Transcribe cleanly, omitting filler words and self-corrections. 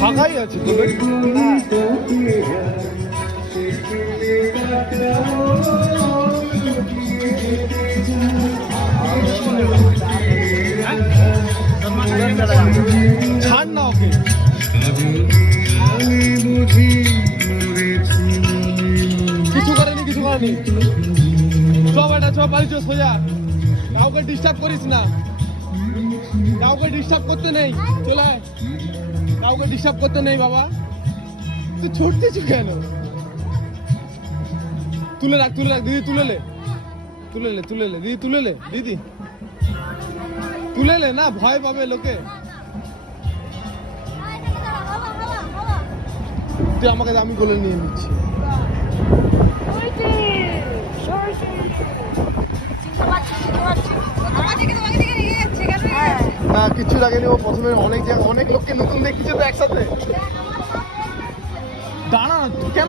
ফাঁকাই আছে তো ছাড় না ওকে। কিছু করেনি কিছু করেনি। চ বেটা চ বাড়ি চ সোজা। কাউকে ডিস্টার্ব করিস না, কাউকে ডিস্টার্ব করতে নেই। চলে আয়, কাউকে ডিস্টার্ব করতে নেই বাবা। তুই ছুটতেছ কেন? তুলে রাখ দিদি, তুলে লে দিদি, তুলে লে দিদি, তুলে লে না, ভয় পাবে লোকে। তুই আমাকে, আমি বলে নিয়ে নিচ্ছি। না কিচ্ছু লাগেনি, ও প্রথমে অনেক লোককে নতুন দেখছে তো একসাথে। দাঁড়া